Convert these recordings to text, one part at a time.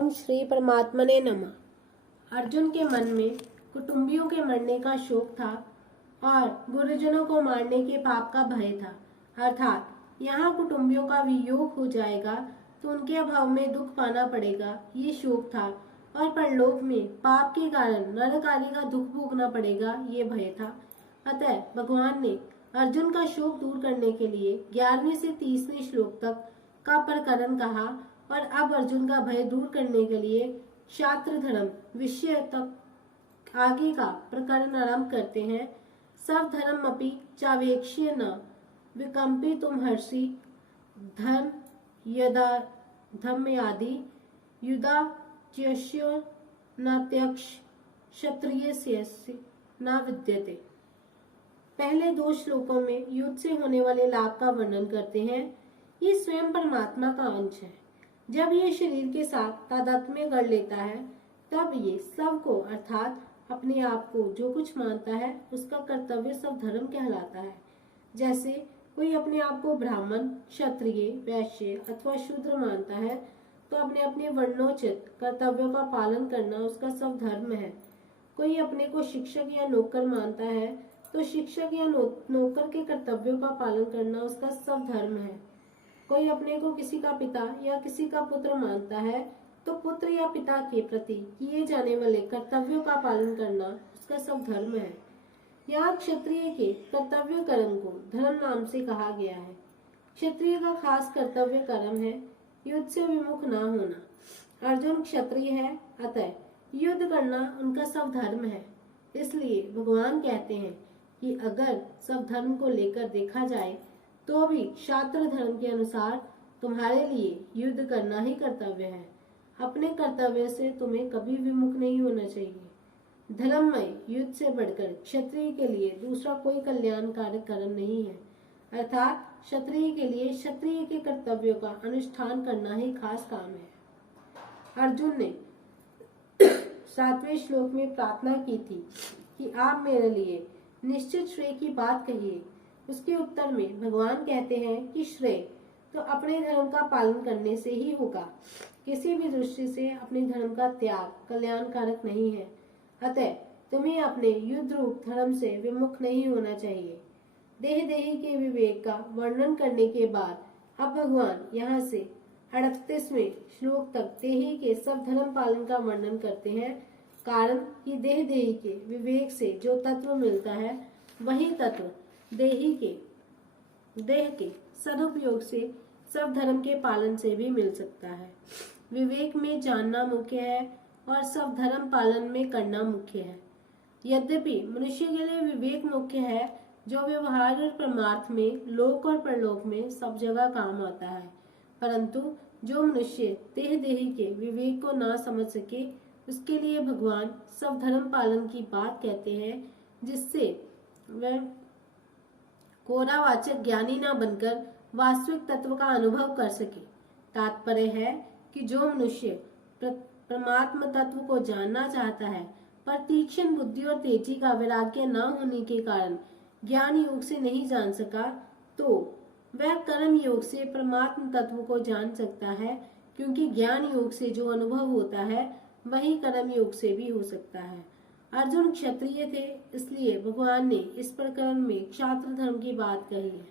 ओम श्री परमात्मने नमः। अर्जुन के मन में कुटुंबियों के मरने का शोक था और गुरुजनों को मारने के पाप का भय था। अर्थात यहाँ कुटुंबियों का वियोग हो जाएगा तो उनके अभाव में दुख पाना पड़ेगा, ये शोक था। और परलोक में पाप के कारण नरक आदि का दुख भोगना पड़ेगा, ये भय था। अतः भगवान ने अर्जुन का शोक दूर करने के लिए 11वें से 30वें श्लोक तक का प्रकरण कहा और अब अर्जुन का भय दूर करने के लिए क्षात्र धर्म विषय तक आगे का प्रकरण आरंभ करते हैं। सब धर्म अपि चावेक्ष्य न विकम्पि तुम हर्षि धर्म यदा धम्यादि युदा च्यस्यो न त्यक्ष क्षत्रिय न विद्यते। पहले दो श्लोकों में युद्ध से होने वाले लाभ का वर्णन करते हैं। ये स्वयं परमात्मा का अंश है। जब ये शरीर के साथ तादात्म्य कर लेता है तब ये सब को अर्थात अपने आप को जो कुछ मानता है उसका कर्तव्य सब धर्म कहलाता है। जैसे कोई अपने आप को ब्राह्मण, क्षत्रिय, वैश्य अथवा शूद्र मानता है तो अपने अपने वर्णोचित कर्तव्यों का पालन करना उसका सब धर्म है। कोई अपने को शिक्षक या नौकर मानता है तो शिक्षक या नौकर के कर्तव्यों का पालन करना उसका सब धर्म है। कोई अपने को किसी का पिता या किसी का पुत्र मानता है तो पुत्र या पिता के प्रति किए जाने वाले कर्तव्यों का पालन करना उसका सब धर्म है। यहाँ क्षत्रिय के कर्तव्य कर्म को धर्म नाम से कहा गया है। क्षत्रिय का खास कर्तव्य कर्म है युद्ध से विमुख न होना। अर्जुन क्षत्रिय है, अतः युद्ध करना उनका सब धर्म है। इसलिए भगवान कहते हैं कि अगर सब धर्म को लेकर देखा जाए तो भी क्षात्र धर्म के अनुसार तुम्हारे लिए युद्ध करना ही कर्तव्य है। अपने कर्तव्य से तुम्हें कभी विमुख नहीं होना चाहिए। धर्ममय युद्ध से बढ़कर क्षत्रिय के लिए दूसरा कोई कल्याणकारक कर्म नहीं है। अर्थात क्षत्रिय के लिए क्षत्रिय के कर्तव्यों का अनुष्ठान करना ही खास काम है। अर्जुन ने 7वें श्लोक में प्रार्थना की थी कि आप मेरे लिए निश्चित श्रेय की बात कहिए। उसके उत्तर में भगवान कहते हैं कि श्रेय तो अपने धर्म का पालन करने से ही होगा। किसी भी दृष्टि से अपने धर्म का त्याग कल्याणकारक नहीं है। अतः तुम्हें अपने युद्ध रूप धर्म से विमुख नहीं होना चाहिए। देही के विवेक का वर्णन करने के बाद अब भगवान यहाँ से 38वें श्लोक तक देही के सब धर्म पालन का वर्णन करते हैं। कारण कि देही के विवेक से जो तत्व मिलता है वही तत्व देह के सदुपयोग से सब धर्म के पालन से भी मिल सकता है। विवेक में जानना मुख्य है और सब धर्म पालन में करना मुख्य है। यद्यपि मनुष्य के लिए विवेक मुख्य है जो व्यवहार और परमार्थ में लोक और परलोक में सब जगह काम आता है, परंतु जो मनुष्य देही के विवेक को ना समझ सके उसके लिए भगवान सब धर्म पालन की बात कहते हैं, जिससे वह कोरावाचक ज्ञानी न बनकर वास्तविक तत्व का अनुभव कर सके। तात्पर्य है कि जो मनुष्य परमात्म तत्व को जानना चाहता है पर तीक्ष्ण बुद्धि और तेजी का वैराग्य न होने के कारण ज्ञान योग से नहीं जान सका, तो वह कर्म योग से परमात्म तत्व को जान सकता है, क्योंकि ज्ञान योग से जो अनुभव होता है वही कर्म योग से भी हो सकता है। अर्जुन क्षत्रिय थे, इसलिए भगवान ने इस प्रकरण में क्षात्र धर्म की बात कही है।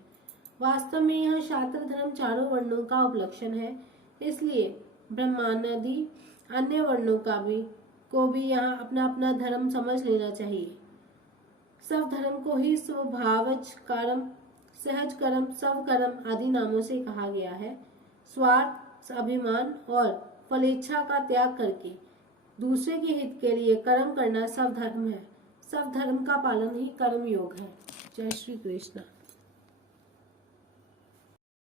वास्तव में यह क्षात्र धर्म चारों वर्णों का उपलक्षण है, इसलिए ब्राह्मणादि अन्य वर्णों को भी यहाँ अपना अपना धर्म समझ लेना चाहिए। सब धर्म को ही स्वभावज कर्म, सहज कर्म, सब कर्म आदि नामों से कहा गया है। स्वार्थ, अभिमान और फलेच्छा का त्याग करके दूसरे के हित के लिए कर्म करना सब धर्म है। सब धर्म का पालन ही कर्म योग है। जय श्री कृष्ण।